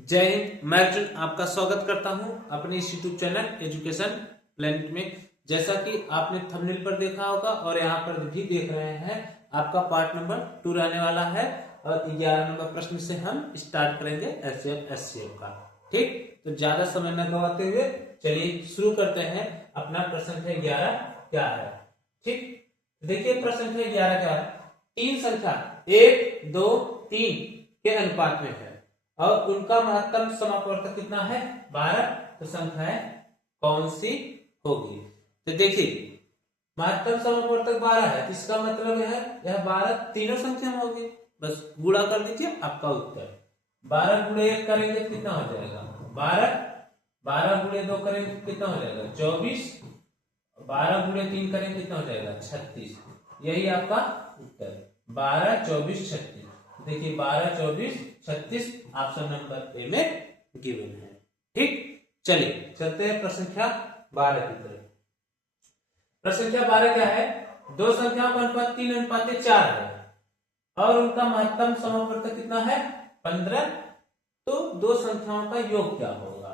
जय हिंद। मैं अर्जुन आपका स्वागत करता हूं अपने इस यूट्यूब चैनल एजुकेशन प्लेनेट में। जैसा कि आपने थंबनेल पर देखा होगा और यहाँ पर भी देख रहे हैं, आपका पार्ट नंबर 2 रहने वाला है और 11 नंबर प्रश्न से हम स्टार्ट करेंगे एचसीएफ एचसीएफ का। ठीक, तो ज्यादा समय न गवाते हुए चलिए शुरू करते हैं। अपना प्रश्न है 11 क्या है। ठीक, देखिए प्रश्न है 11 क्या है। तीन संख्या 1, 2, 3 के अनुपात में है और उनका महत्तम समापवर्तक कितना है 12। तो संख्या कौन सी होगी। तो देखिए महत्तम समापवर्तक 12 है, इसका मतलब है यह 12 तीनों संख्या में होगी। बस गुणा कर दीजिए, आपका उत्तर 12 गुणे 1 करेंगे तो कितना हो जाएगा 12, 12 गुणे 2 करेंगे तो कितना हो जाएगा 24, 12 गुणे 3 करेंगे कितना हो जाएगा 36। यही आपका उत्तर 12, 24, 36। देखिए 12, 24, 36 ऑप्शन नंबर ए में गिवन है। ठीक, चलिए चलते हैं प्रश्न संख्या 12 की तरफ। प्रश्न संख्या 12 क्या है। दो संख्याओं का अनुपात 3:4 है और उनका महत्तम समापवर्तक कितना है 15। तो दो संख्याओं का योग क्या होगा।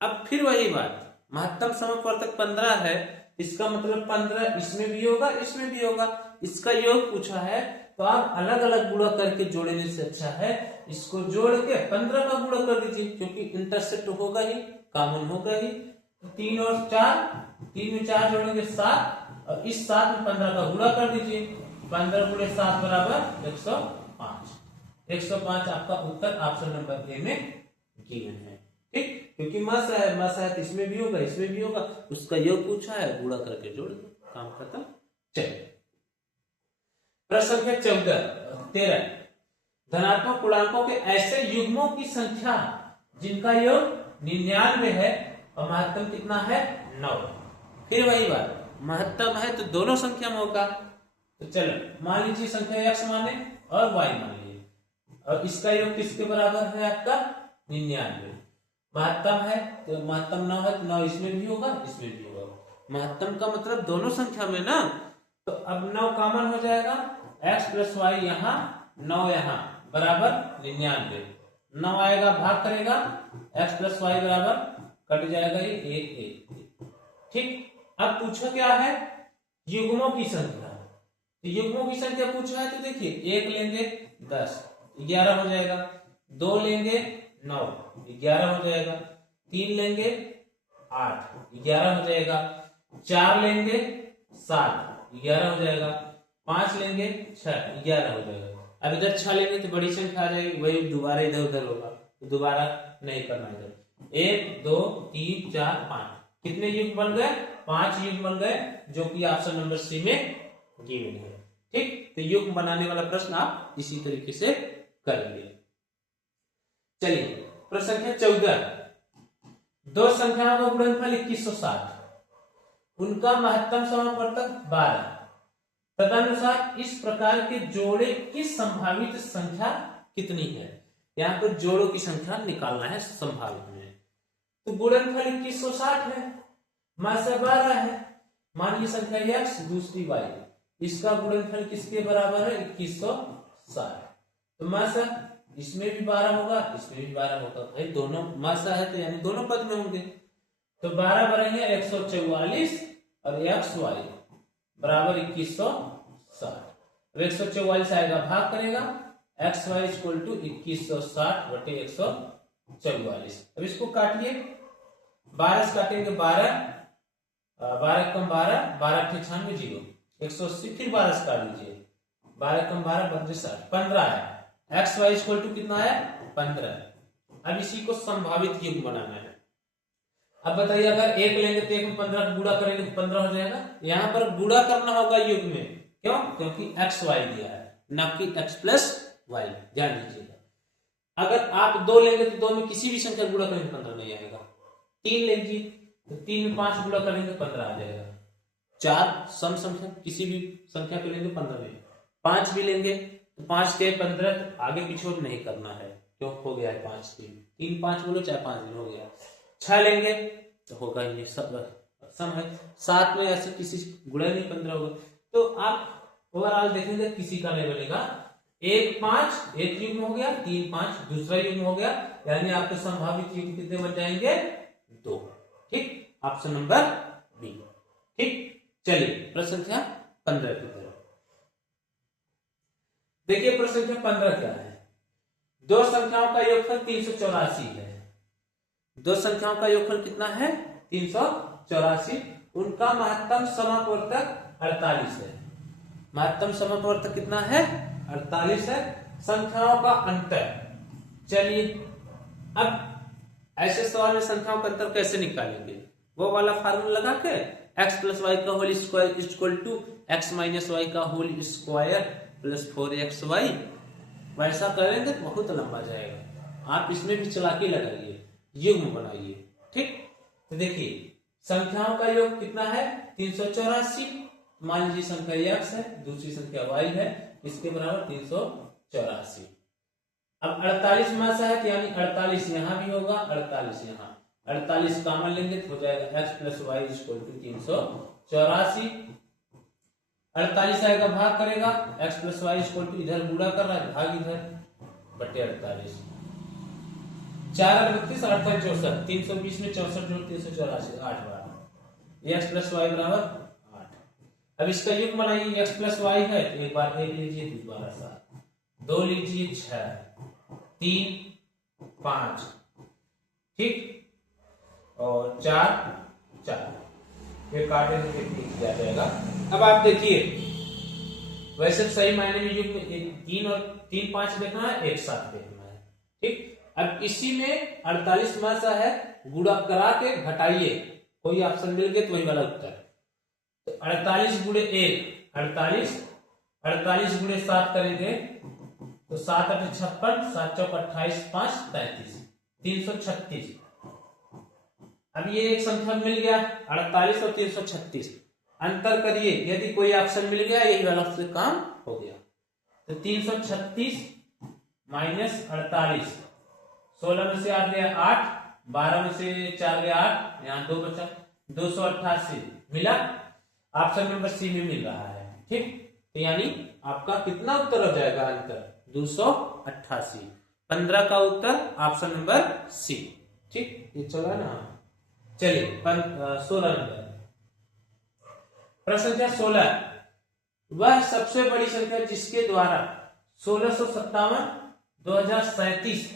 अब फिर वही बात, महत्तम समापवर्तक 15 है, इसका मतलब 15 इसमें भी होगा इसमें भी होगा। इसका योग पूछा है तो आप अलग अलग गुणा करके जोड़ने से अच्छा है इसको जोड़ के 15 का गुणा कर दीजिए, क्योंकि इंटरसेप्ट होगा ही, कॉमन होगा ही। 3 और 4, 3 में 4 जोड़ेंगे 7 और इस 7 में 15 का गुणा कर दीजिए। 15 गुणे 7 बराबर 105। 105 आपका उत्तर ऑप्शन नंबर ए में गिवन है। ठीक, क्योंकि मस है तो इसमें भी होगा इसमें भी होगा, उसका योग पूछा है, गुणा करके जोड़ दो, काम खत्म। चलिए प्रश्न संख्या 13। धनात्मक पूर्णांकों के ऐसे युग्मों की संख्या जिनका योग 99 है और महत्तम कितना है 9। फिर वही बात, महत्तम है तो दोनों संख्या में होगा। तो चलो मान लीजिए संख्या x माने और y मान लीजिए और इसका योग किसके बराबर है आपका 99। महत्तम है तो महत्तम 9 है तो 9 इसमें भी होगा इसमें भी होगा। महत्तम का मतलब दोनों संख्या में ना, तो अब 9 कॉमन हो जाएगा, x प्लस वाई यहाँ 9 यहाँ बराबर 99। 9 आएगा भाग करेगा x प्लस वाई बराबर कट जाएगा ये 1। ठीक, अब पूछो क्या है युग्मों की संख्या। तो युग्मों की संख्या पूछा है तो देखिए 1 लेंगे 10 11 हो जाएगा, 2 लेंगे 9 11 हो जाएगा, 3 लेंगे 8 11 हो जाएगा, 4 लेंगे 7 11 हो जाएगा, 5 लेंगे 6 11 हो जाएगा। अब इधर 6 लेंगे तो बड़ी संख्या आ जाएगी, वही दोबारा इधर उधर होगा, तो दोबारा नहीं करना इधर। 1 2 3 4 5 कितने युग बन गए 5 युग बन गए, जो कि ऑप्शन नंबर सी में गिवन है। ठीक, तो युग बनाने वाला प्रश्न आप इसी तरीके से करेंगे। चलिए प्रश्न संख्या 14। दो संख्याओं का गुणनफल 2160, उनका महत्तम समापवर्तक 12। तदनुसार इस प्रकार के जोड़े की संभावित संख्या कितनी है। यहाँ पर जोड़ों की संख्या निकालना है संभावित में। तो गुणनफल 2160 है, मासा 12 है, मान ली संख्या x दूसरी y, इसका गुणनफल किसके बराबर है 2160। तो मासा इसमें भी 12 होगा इसमें भी 12 होगा, भाई दोनों मासा है तो यानी दोनों पद में होंगे। तो 12 बनेंगे 144 और एक्स वाई बराबर 2160। 144 आएगा भाग करेगा एक्स वाई इक्वल टू 2160 बटे 144। अब इसको काटिए, 12 से काटेंगे 12, 12 कम 12, 12 98 0, 180 फिर 12 से काट लीजिए, 12 कम 12 बटे 60, 15 है। एक्स वाई इक्वल टू कितना है 15। अब इसी को संभावित युग्म बनाना है। अब बताइए अगर 1 लेंगे तो 1 में 15 गुणा करेंगे तो 15 हो जाएगा। यहाँ पर गुणा करना होगा युग्म में, क्यों, क्योंकि एक्स वाई दिया है ना कि एक्स प्लस वाई, ध्यान दीजिएगा। अगर आप 2 लेंगे तो 2 में किसी भी संख्या गुणा करेंगे 15 नहीं आएगा। 3 लेंगे तो 3 में 5 गुणा करेंगे 15 आ जाएगा। 4 सम संख्या किसी भी संख्या पे लेंगे 15 में, 5 भी लेंगे तो 5 के 15, तो आगे पीछे नहीं करना है, क्यों हो गया है 5 3 5 बोलो चाहे 5 दिन हो गया। 6 लेंगे तो होगा ही नहीं, सब सम है। 7 में ऐसे किसी गुणा नहीं 15 होगा। तो आप ओवरऑल देखेंगे किसी का नहीं बनेगा। 1 5 एक युग्म हो गया, 3 5 दूसरा युग्म हो गया, यानी आपके संभावित युग्म कितने बन जाएंगे? 2। ठीक, ऑप्शन नंबर बी। ठीक, चलिए प्रश्न संख्या 15 की तरफ देखिए। प्रश्न संख्या 15 क्या है? दो संख्याओं का योगफल 384 है। दो संख्याओं का योगफल कितना है? 384। उनका महत्तम समापवर्तक 48 है। महत्तम समापवर्तक कितना है? 48 है। संख्याओं का अंतर, चलिए अब ऐसे सवाल में संख्याओं का अंतर कैसे निकालेंगे? वो वाला फार्मूला लगा के x प्लस वाई का whole square equal to x minus y का होल स्क्वायर प्लस 4xy, वैसा करेंगे तो बहुत लंबा जाएगा। आप इसमें भी चालाकी लगाइए, युग्म बनाइए। ठीक, तो देखिए संख्याओं का योग कितना है? 384। मान लीजिए संख्या x है, दूसरी संख्या y है, इसके बराबर 384। अब 48 में से है तो यानी 48 यहाँ भी होगा, 48 यहाँ, 48 कॉमन लेंगे तो हो जाएगा x plus y equal to 384। 48 आएगा भाग करेगा, x plus y equal to इधर गुणा कर रहा है, भाग इधर बटे 48। 4 32 8 64, 320 में 64 जोड़ 384, 8 बार x प्लस वाई बराबर 8। अब इसका युग्म बनाइए, x प्लस वाई है तो एक बार 1 लीजिए, 2 बार 7, 2 लीजिए 6, 3 5, ठीक, और 4 4, फिर काटे तो किया जाएगा। अब आप देखिए वैसे सही मायने में युग्म 3 और 3 5 देखना है, एक साथ देखना है। ठीक, अब इसी में 48 में सा है, गुणा करा के घटाइए, कोई ऑप्शन मिल गया तो वही वाला उत्तर। तो 48 गुणे 1 48, 48 गुणे 7 करेंगे तो 7 8 56, 7 चौक 28, 5 33, 336। अब ये एक संख्या मिल गया 48 और 336, अंतर करिए, यदि कोई ऑप्शन मिल गया यही वाला से काम हो गया। तो 336 माइनस 48, 16 में से 8 गया 8, 12 में से 4 गया 8, यहाँ 2 बचा, 288 मिला। ऑप्शन नंबर सी में मिल रहा है। ठीक, तो यानी आपका कितना उत्तर हो जाएगा? अंतर 288। 15 का उत्तर ऑप्शन नंबर सी। ठीक, ये चल रहा है ना। चलिए 16 नंबर प्रश्न संख्या 16। वह सबसे बड़ी संख्या जिसके द्वारा 1657 2037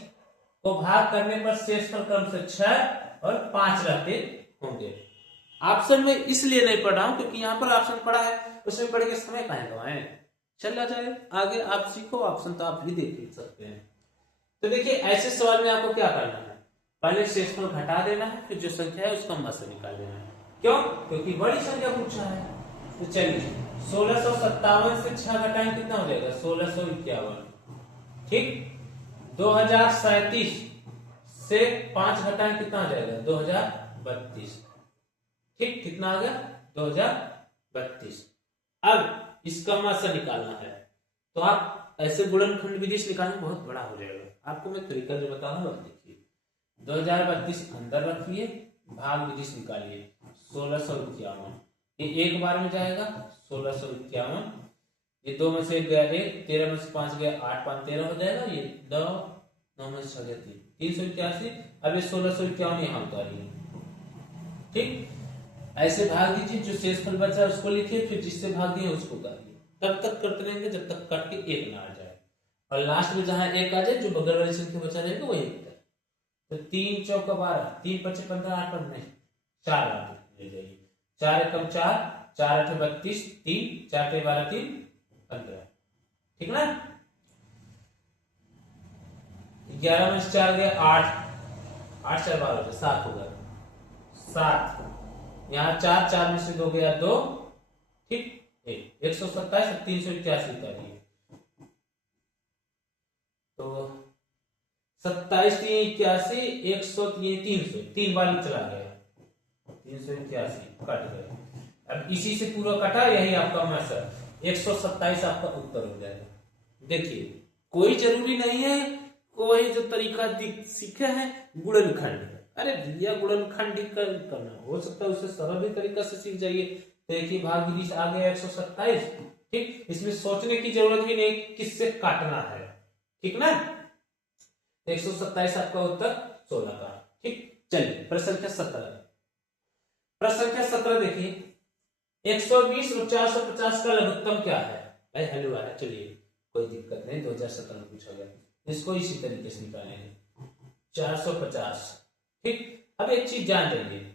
को भाग करने पर शेषफल क्रम से 6 और 5 रहते होंगे। ऑप्शन में इसलिए नहीं पढ़ रहा हूं क्योंकि यहाँ पर ऑप्शन पड़ा है, उसमें पढ़ के समय कहां गवाएं। चल जाए आगे, आप सीखो, ऑप्शन तो आप भी देख सकते हैं। तो देखिए ऐसे सवाल में आपको क्या करना है? पहले शेषफल घटा देना है, फिर जो संख्या है उसका मध्य निकाल देना है। क्यों? क्योंकि बड़ी संख्या पूछा है। तो चलिए 1657 से 6 घटाएं कितना हो जाएगा? 1651। ठीक, 2037 से 5 घटाएं कितना हो जाएगा? 2032। ठीक, कितना आ गया? 2032। अब इसका मध्य निकालना है, तो आप ऐसे गुणनखंड विधि से निकालना बहुत बड़ा हो जाएगा। आपको मैं तरीका जो बता रहा हूँ देखिए, 2032 अंदर रखिए, भाग विधि से निकालिए 1651, ये एक बार में जाएगा 1651, ये 2 में से 1 गया 1, 13 में से 5 गया 8 5 13 हो जाएगा, ये 9 9 में से 6 गया 3 381। अब ये 1651 यहाँ उतारिए। ठीक, ऐसे भाग दीजिए, जो शेषफल बचा उसको लिखिए, फिर जिससे भाग दिए उसको उतारिए। तब तक करते रहेंगे जब तक कट के 1 ना आ जाए, और लास्ट में जहां 1 आ जाए जो बगल वाली संख्या बचा रहेगा वही उत्तर। तो 3 चौका 12, 3 5 15, 8 पर नहीं 4 ले जाइए, 4 एकम 4, 4 8 32, 3 4 8 12 3 15। ठीक ना, 11 में से 4 गया 8, 8 4 12 7 होगा 7, यहाँ 4 4 में से 2 गया 2, ठीक, 127 381 उतारिए। तो 27 3 81 100 300, 3 बार चला गया 381 कट गया। अब इसी से पूरा कटा, यही आपका मैसर 127 आपका उत्तर हो जाएगा। देखिए कोई जरूरी नहीं है कोई जो तरीका सीखे हैं गुणनखंड, अरे भैया गुणनखंड करना हो सकता है उससे सरल भी तरीका से सीख जाइए। देखिए भाग विधि से आ गया 127। ठीक, इसमें सोचने की जरूरत भी नहीं किससे काटना है। ठीक ना, तो 127 आपका उत्तर 16 का। ठीक, चलिए प्रश्न संख्या 17। प्रश्न संख्या 17 देखिए 120 और 450 का लघुत्तम क्या है? भाई हेलो है, चलिए कोई दिक्कत नहीं, 2017 में पूछा गया, इसको इसी तरीके से निकालेंगे 450। ठीक, अब एक चीज जान लीजिए,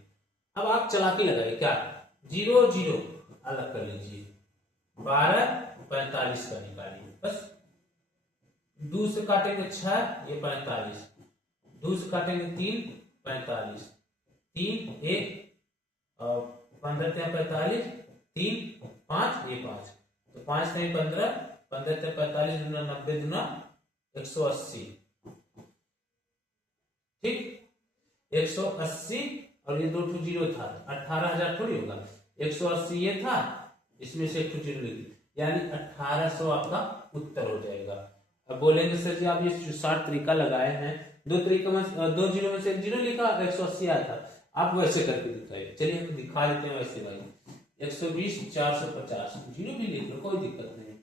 अब आप चालाकी लगाइए, क्या 0 0 अलग कर लीजिए, 12 45 का निकालिए, बस 2 से काटेंगे 6, ये 45, 2 से काटेंगे 3, 45, 3 1 और 15 45, 3 5, ये 5, तो 5 नहीं 15, 15 45 गुना 90 गुना 180। ठीक, 180 और ये 2 जीरो था, 18,000 थोड़ी होगा, 180 ये था, इसमें से 1 जीरो लिख, यानी 1800 आपका उत्तर हो जाएगा। अब बोलेंगे सर जी आप ये 60 तरीका लगाए हैं, 2 तरीका में 2 जीरो में से 1 जीरो लिखा, 180 आया था, आप वैसे करके दिखाइए। चलिए हम दिखा देते हैं वैसे भाई, 120 450 जीरो भी लिख लो, कोई दिक्कत नहीं,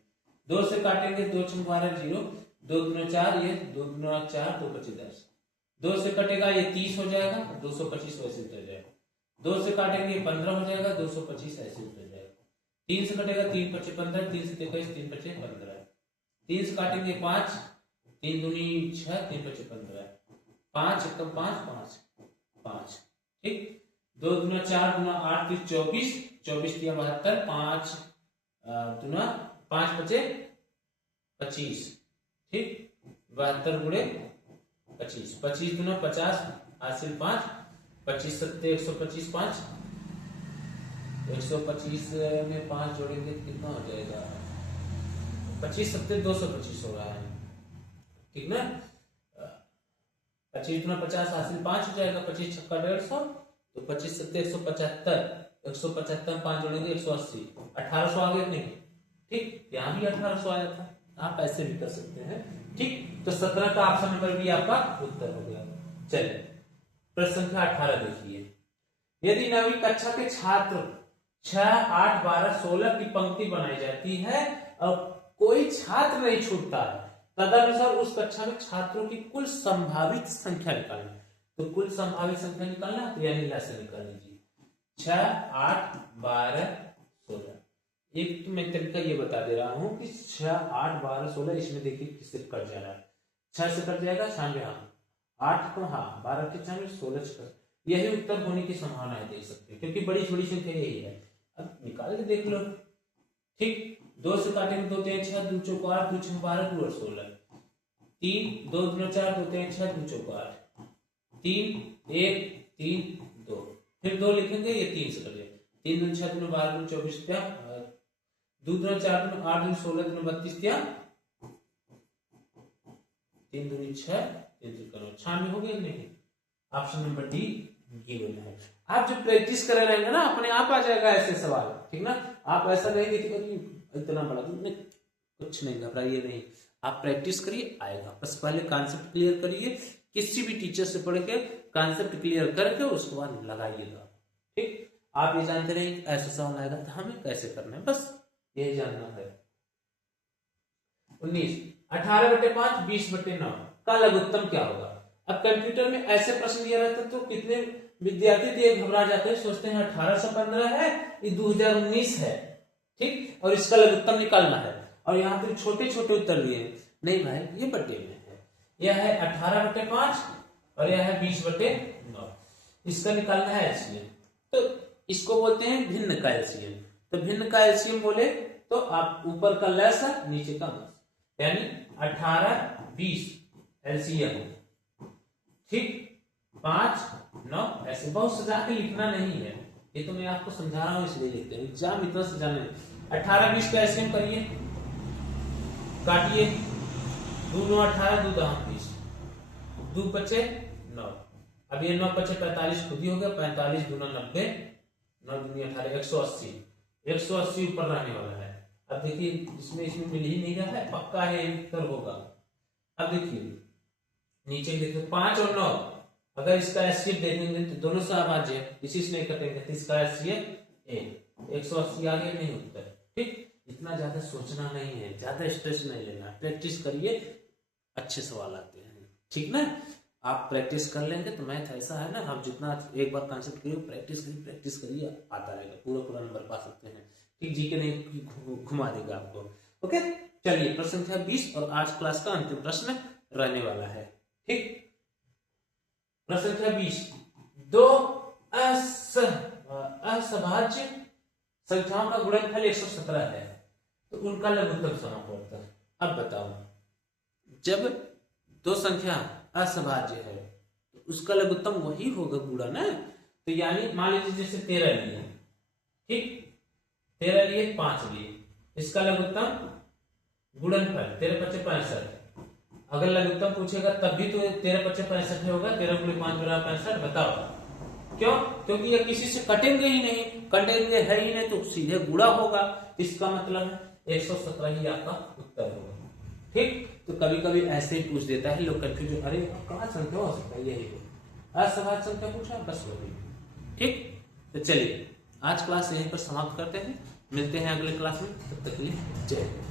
2 से काटेंगे 2 6 12 जीरो, 2 दूना 4, ये 2 दूना 4, 2 25 10, 2 से कटेगा ये 30 हो जाएगा, 225 वैसे उतर जाएगा, 2 से काटेंगे 15 हो जाएगा, 225 ऐसे उतर जाएगा, 3 से कटेगा 3 25 15, 3 से 23, 3 25 15, 3 से काटेंगे 5, 3 दूनी 6, 3 25 15, 5 एकम 5 5 5। ठीक, 2 दूना 4 दूना 8 30 24, 24 दिया 72, 5 दूना 5 25 25। ठीक, 72 गुणे 25, 25 दूना 50 हासिल 5, 25 सत्ते 125 5, 125 में 5 जोड़ेंगे तो कितना हो जाएगा, 25 सत्ते 225 हो रहा है। ठीक ना, 25 दूना 50 हासिल 5 हो जाएगा, 25 छक्का 150, तो 25 सत्ते 175, 175 में 5 जोड़ेंगे 180, 1800 आ गया नहीं। ठीक, यहाँ भी 1800 आया था, आप ऐसे भी कर सकते हैं। ठीक, तो 17 का ऑप्शन नंबर भी आपका उत्तर हो गया। चलिए प्रश्न संख्या 18 देखिए, यदि 9वीं कक्षा के छात्र 6 8 12 16 की पंक्ति बनाई जाती है और कोई छात्र नहीं छूटता है, तदनुसार उस कक्षा में छात्रों की कुल संभावित संख्या निकालना। तो कुल संभावित संख्या निकालना, तो यानी ऐसे निकाल लीजिए 6 8 12 16। एक तो मैं तरीका ये बता दे रहा हूं कि 6 8 12 16, इसमें देखिए किससे कट जा रहा है, 6 से कट जाएगा 96, हाँ 8 तो हाँ 12 के 96, 16 से कट, यही उत्तर होने की संभावना है, देख सकते हैं, क्योंकि बड़ी छोटी संख्या यही है। अब निकाल के देख लो। ठीक, 2 से काटेंगे 2 3 6, 2 चौक 8, 2 6 12, 2 और 16, 3 2 दूना 4, 2 3 6, 2 चौक 8, 3 1 3 2, फिर 2 लिखेंगे, ये 3 से कटेगा, 3 दूना 6 दूना 12 दूना 24 क्या, 2 दूना 4 दूना 8 दूना 16 दूना 32 क्या, 3 दूनी 6, 3 से करो 96 हो गया नहीं। ऑप्शन नंबर डी गिवन है। आप जब प्रैक्टिस कर रहेंगे ना, अपने आप आ जाएगा ऐसे सवाल। ठीक ना, आप ऐसा नहीं देखिएगा कि इतना बड़ा, कुछ नहीं, घबराइए नहीं, आप प्रैक्टिस करिए, आएगा। बस पहले कॉन्सेप्ट क्लियर करिए, किसी भी टीचर से पढ़ के कॉन्सेप्ट क्लियर करके उसके बाद लगाइएगा। ठीक, आप ये जानते रहे ऐसा सवाल आएगा तो हमें कैसे करना है, बस यही जानना है। 19 18/5 20/9 का लघुत्तम क्या होगा। अब कंप्यूटर में ऐसे प्रश्न दिया रहता है तो कितने विद्यार्थी दिए घबरा जाते हैं, सोचते हैं 1815 है, ये 2019 है। ठीक, और इसका लघुत्तम निकालना है, और यहाँ पे छोटे छोटे उत्तर दिए हैं। नहीं भाई, ये बटे में है, यह है 18/5 और यह है 20/9, इसका निकालना है एलसीएम। तो इसको बोलते हैं भिन्न का एलसीएम। तो भिन्न का एलसीएम बोले तो आप ऊपर का लेस है, नीचे का लेस, यानी 18 20 एलसीएम। ठीक, 5 9, ऐसे बहुत सजा के लिखना नहीं है, ये तो मैं आपको समझा रहा हूं इसलिए लिखते हैं, एग्जाम इतना सजाना नहीं। 18 20 का एलसीएम करिए, काटिए, 2 9 18, 2 10 20, 2 बचे 9, अब ये 9 बचे 45 खुद ही हो गया, 45 दूना 90, 9 दूनी 18, 180, 180 ऊपर रहने वाला है। अब देखिए इसमें मिल ही नहीं रहा है, पक्का है उत्तर होगा। अब देखिए नीचे देखिए 5 और 9, अगर इसका एचसीएफ देखेंगे तो दोनों से आवाज है, इसी से नहीं कटेंगे तो इसका एचसीएफ 180 आ गया, नहीं उत्तर। ठीक, इतना ज्यादा सोचना नहीं है, ज्यादा स्ट्रेस नहीं लेना, प्रैक्टिस करिए, अच्छे सवाल आते हैं। ठीक ना। आप प्रैक्टिस कर लेंगे तो मैथ ऐसा है ना, आप जितना एक बार कंसेप्ट करिए, प्रैक्टिस करिए, आता रहेगा, पूरा नंबर पा सकते हैं। ठीक, जीके नहीं घुमा देगा आपको। ओके, चलिए प्रश्न संख्या 20 और आज क्लास का अंतिम प्रश्न रहने वाला है। ठीक, प्रश्न संख्या 20, दो असभाज्य संख्याओं का गुणनफल 117 है तो उनका लघुत्तम समापवर्तन। अब बताओ, जब दो संख्या असभाज्य है तो उसका लघुत्तम वही होगा गुणा ना। तो यानी मान लीजिए जैसे 13 लिए, ठीक, 13 लिए 5 लिए, इसका लघुत्तम गुणनफल 13 × 5 = 65। अगर लघुत्तम पूछेगा तब भी तो 13 × 5 = 65 होगा, 13 × 5 = 65। बताओ क्यों? क्योंकि ये किसी से कटेंगे ही नहीं, कटेंगे है ही नहीं तो सीधे गुणा होगा। इसका मतलब है 117 ही आपका उत्तर होगा। ठीक, तो कभी कभी ऐसे ही पूछ देता है लोग, कंफ्यूज, अरे कहाँ संख्या हो सकता है, यही असभाज्य संख्या पूछा, बस वही। ठीक, तो चलिए आज क्लास यहीं पर समाप्त करते हैं, मिलते हैं अगले क्लास में, तब तक के लिए जय हिंद।